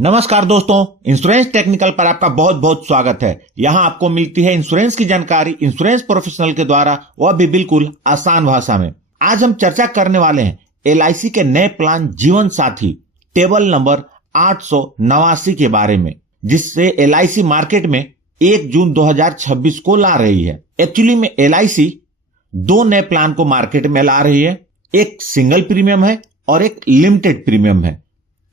नमस्कार दोस्तों, insurance technical पर आपका बहुत बहुत स्वागत है। यहाँ आपको मिलती है इंश्योरेंस की जानकारी इंश्योरेंस प्रोफेशनल के द्वारा, वह भी बिल्कुल आसान भाषा में। आज हम चर्चा करने वाले हैं LIC के नए प्लान जीवन साथी टेबल नंबर 889 के बारे में, जिससे LIC मार्केट में 1 जून 2026 को ला रही है। एक्चुअली में LIC 2 नए प्लान को मार्केट में ला रही है, एक सिंगल प्रीमियम है और एक लिमिटेड प्रीमियम है।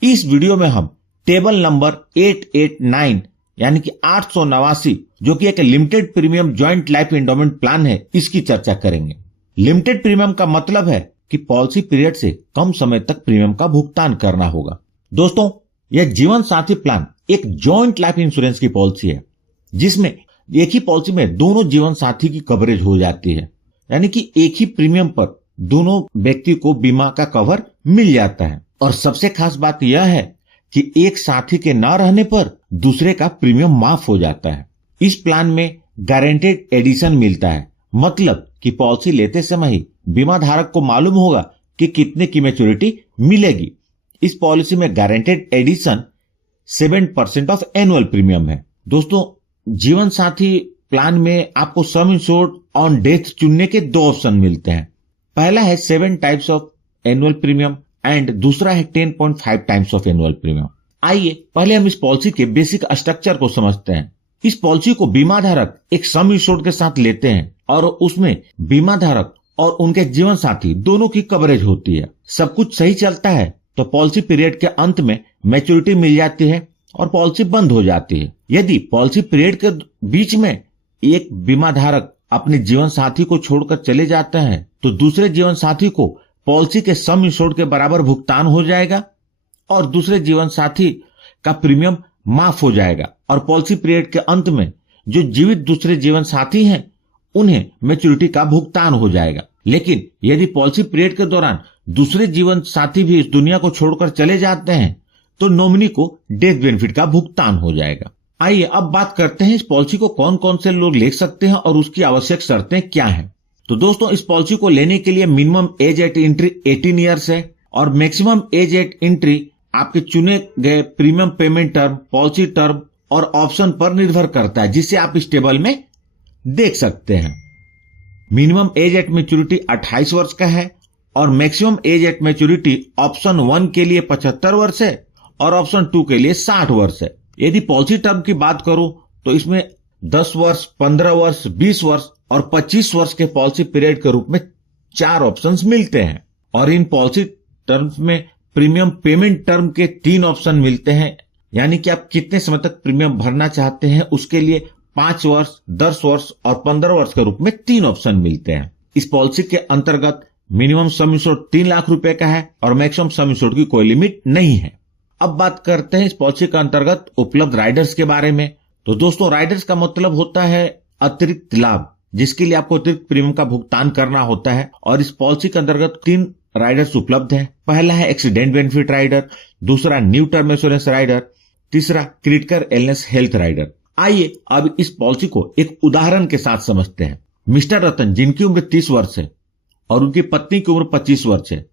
इस वीडियो में हम टेबल नंबर 889 यानी कि 889 जो कि एक limited premium joint life endowment plan है, इसकी चर्चा करेंगे। लिमिटेड प्रीमियम का मतलब है कि पॉलिसी पीरियड से कम समय तक प्रीमियम का भुगतान करना होगा। दोस्तों, यह जीवन साथी प्लान एक ज्वाइंट लाइफ इंश्योरेंस की पॉलिसी है, जिसमें एक ही पॉलिसी में दोनों जीवन साथी की कवरेज हो जाती है, यानी कि एक ही प्रीमियम पर दोनों व्यक्ति को बीमा का कवर मिल जाता है। और सबसे खास बात यह है कि एक साथी के न रहने पर दूसरे का प्रीमियम माफ हो जाता है। इस प्लान में गारंटेड एडिशन मिलता है, मतलब कि पॉलिसी लेते समय ही बीमा धारक को मालूम होगा कि कितने की मैच्योरिटी मिलेगी। इस पॉलिसी में guaranteed addition 7% of annual premium है। दोस्तों, जीवन साथी प्लान में आपको सम इंश्योर्ड ऑन डेथ चुनने के 2 ऑप्शन मिलते हैं। पहला है 7 types of annual premium and दूसरा है 10.5 टाइम्स ऑफ एनुअल प्रीमियम। आइए पहले हम इस पॉलिसी के बेसिक स्ट्रक्चर को समझते हैं। इस पॉलिसी को बीमा धारक एक सम इंश्योर्ड के साथ लेते हैं और उसमें बीमा धारक और उनके जीवन साथी दोनों की कवरेज होती है। सब कुछ सही चलता है तो पॉलिसी पीरियड के अंत में मैच्योरिटी मिल जाती है और पॉलिसी बंद हो जाती है। यदि पॉलिसी पीरियड के बीच में एक बीमा धारक अपने जीवन साथी को छोड़कर चले जाता है तो दूसरे जीवन साथी को पॉलिसी के सम इंश्योर्ड के बराबर भुगतान हो जाएगा और दूसरे जीवन साथी का प्रीमियम माफ हो जाएगा और पॉलिसी पीरियड के अंत में जो जीवित दूसरे जीवन साथी हैं उन्हें मैच्योरिटी का भुगतान हो जाएगा। लेकिन यदि पॉलिसी पीरियड के दौरान दूसरे जीवन साथी भी इस दुनिया को छोड़कर चले जाते हैं तो नॉमिनी को डेथ बेनिफिट का भुगतान हो जाएगा। आइए अब बात करते हैं इस पॉलिसी को कौन कौन से लोग ले सकते हैं और उसकी आवश्यक शर्तें क्या हैं। तो दोस्तों, इस पॉलिसी को लेने के लिए minimum age eight entry 18 years है और मैक्सिमम एज एट एंट्री आपके चुने गए premium payment term, policy term और ऑप्शन पर निर्भर करता है, जिसे आप इस टेबल में देख सकते हैं। मिनिमम एज एट मैच्योरिटी 28 वर्ष का है और maximum age at maturity option 1 के लिए 75 वर्ष है और ऑप्शन 2 के लिए 60 वर्ष है। यदि पॉलिसी टर्म की बात करूं तो इसमें 10 वर्ष, 15 वर्ष, 20 वर्ष और 25 वर्ष के पॉलिसी पीरियड के रूप में 4 ऑप्शंस मिलते हैं और इन पॉलिसी टर्म्स में प्रीमियम पेमेंट टर्म के 3 ऑप्शन मिलते हैं, यानी कि आप कितने समय तक प्रीमियम भरना चाहते हैं उसके लिए 5 वर्ष, 10 वर्ष और 15 वर्ष के रूप में 3 ऑप्शन मिलते हैं। इस पॉलिसी के अंतर्गत मिनिमम सम इंश्योर्ड 3 लाख रुपए का है और मैक्सिमम सम इंश्योर्ड की कोई लिमिट नहीं है। अब बात करते हैं इस पॉलिसी के अंतर्गत उपलब्ध राइडर्स के बारे में। तो दोस्तों, राइडर्स का मतलब होता है अतिरिक्त लाभ, जिसके लिए आपको अतिरिक्त प्रीमियम का भुगतान करना होता है और इस पॉलिसी के अंतर्गत 3 राइडर्स उपलब्ध हैं। पहला है एक्सीडेंट बेनिफिट राइडर, दूसरा न्यू टर्म इंश्योरेंस राइडर, तीसरा क्रिटिकल इलनेस हेल्थ राइडर। आइए अब इस पॉलिसी को एक उदाहरण के साथ समझते हैं। मिस्टर रतन, जिनकी उम्र 30 वर्ष है और उनकी पत्नी की उम्र 25 वर्ष है,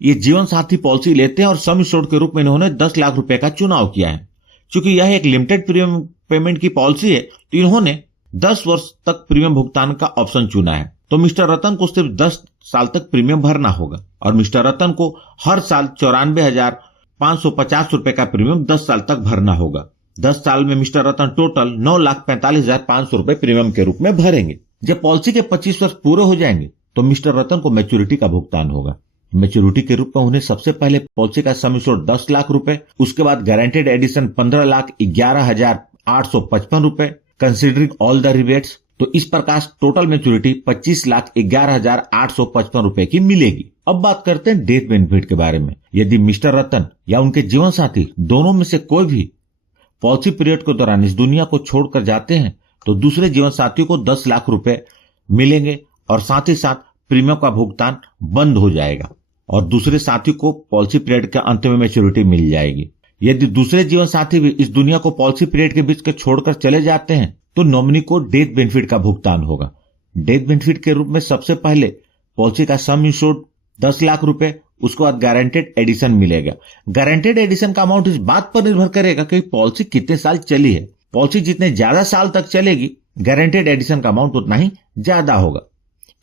ये जीवन साथी पॉलिसी लेते हैं और सम इंश्योर्ड के रूप में इन्होंने 10 लाख रुपए का चुनाव किया है। चूंकि यह एक लिमिटेड प्रीमियम पेमेंट की पॉलिसी है तो इन्होंने 10 वर्ष तक प्रीमियम भुगतान का ऑप्शन चुना है। तो मिस्टर रतन को सिर्फ 10 साल तक प्रीमियम भरना होगा और मिस्टर रतन को हर साल 94,550 रुपए का प्रीमियम 10 साल तक भरना होगा। 10 साल में मिस्टर रतन टोटल 9,45,500 रुपए प्रीमियम के रूप में भरेंगे। जब पॉलिसी के 25 वर्ष पूरे हो जाएंगे तो मिस्टर रतन को मैच्योरिटी का भुगतान होगा। मैच्योरिटी के रूप में उन्हें सबसे पहले पॉलिसी का सम इंश्योर्ड 10 लाख रुपए, उसके बाद गारंटेड एडिशन 15,11,855 रुपए कंसिडरिंग ऑल द रिबेट्स। तो इस प्रकार टोटल मैच्योरिटी 25,11,855 रुपए की मिलेगी। अब बात करते हैं डेथ बेनिफिट के बारे में। यदि मिस्टर रतन या उनके जीवन साथी दोनों में से कोई भी पॉलिसी पीरियड के दौरान इस दुनिया को छोड़कर जाते हैं तो दूसरे जीवन साथी को 10 लाख रुपए मिलेंगे और साथ ही साथ प्रीमियम का भुगतान बंद हो जाएगा और दूसरे साथी को पॉलिसी पीरियड के अंत में मैच्योरिटी मिल जाएगी। यदि दूसरे जीवन साथी भी इस दुनिया को पॉलिसी पीरियड के बीच के छोड़कर चले जाते हैं तो नॉमिनी को डेथ बेनिफिट का भुगतान होगा। डेथ बेनिफिट के रूप में सबसे पहले पॉलिसी का सम इंश्योर्ड 10 लाख रुपए उसके बाद गारंटेड एडिशन मिलेगा। गारंटेड एडिशन का अमाउंट इस बात पर निर्भर करेगा कि पॉलिसी कितने साल चली है। पॉलिसी जितने ज्यादा साल तक चलेगी, गारंटेड एडिशन का अमाउंट उतना ही ज्यादा होगा।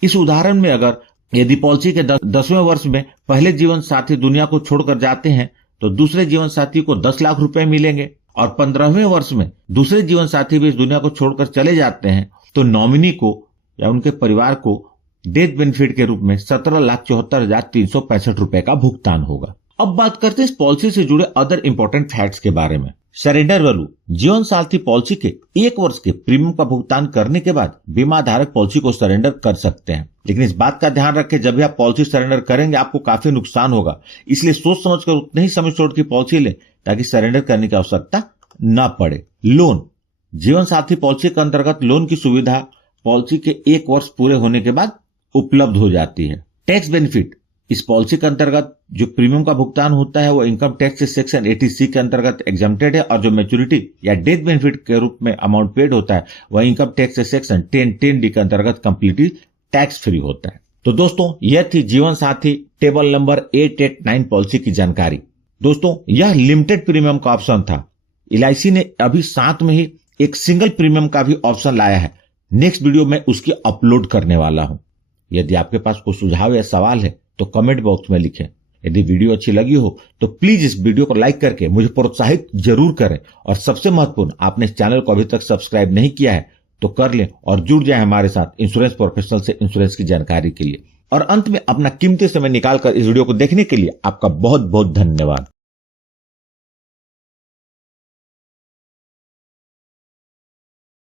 इस उदाहरण में अगर यदि पॉलिसी के 10वें वर्ष में पहले जीवन साथी दुनिया को छोड़कर जाते हैं तो दूसरे जीवन साथी को 10 लाख रुपए मिलेंगे, और 15वें वर्ष में दूसरे जीवन साथी भी इस दुनिया को छोड़कर चले जाते हैं तो नॉमिनी को या उनके परिवार को डेथ बेनिफिट के रूप में 17,74,365 रुपए का भुगतान होगा। अब बात करते हैं इस पॉलिसी से जुड़े अदर इंपॉर्टेंट फैक्ट्स के बारे में। सरेंडर वैल्यू, जीवन साथी पॉलिसी के 1 वर्ष के प्रीमियम का भुगतान करने के बाद बीमा धारक पॉलिसी को सरेंडर कर सकते हैं। लेकिन इस बात का ध्यान रखें, जब भी आप पॉलिसी सरेंडर करेंगे आपको काफी नुकसान होगा, इसलिए सोच समझकर उतने ही समय छोड़ की पॉलिसी लें ताकि सरेंडर करने की आवश्यकता न पड़े। लोन, जीवन साथी पॉलिसी के अंतर्गत लोन की सुविधा पॉलिसी के 1 वर्ष पूरे होने के बाद उपलब्ध हो जाती है। टैक्स बेनिफिट, इस पॉलिसी के अंतर्गत जो प्रीमियम का भुगतान होता है वो इनकम टैक्स से सेक्शन 80C के अंतर्गत एग्जम्प्टेड है, और जो मैच्योरिटी या डेथ बेनिफिट के रूप में अमाउंट पेड होता है वह इनकम टैक्स से सेक्शन 10(10)D के अंतर्गत कंप्लीटली टैक्स फ्री होता है। तो दोस्तों, यह थी जीवन साथी टेबल नंबर 889 पॉलिसी की जानकारी। दोस्तों, यह लिमिटेड प्रीमियम का ऑप्शन था। LIC ने अभी साथ में ही एक सिंगल प्रीमियम का भी ऑप्शन लाया है। नेक्स्ट वीडियो में उसकी अपलोड करने वाला हूं। यदि आपके पास कोई सुझाव या सवाल है तो कमेंट बॉक्स में लिखें। यदि वीडियो अच्छी लगी हो तो प्लीज इस वीडियो को लाइक करके मुझे प्रोत्साहित जरूर करें, और सबसे महत्वपूर्ण, आपने इस चैनल को अभी तक सब्सक्राइब नहीं किया है तो कर लें और जुड़ जाए हमारे साथ इंश्योरेंस प्रोफेशनल से इंश्योरेंस की जानकारी के लिए। और अंत में अपना कीमती समय निकालकर इस वीडियो को देखने के लिए आपका बहुत बहुत धन्यवाद।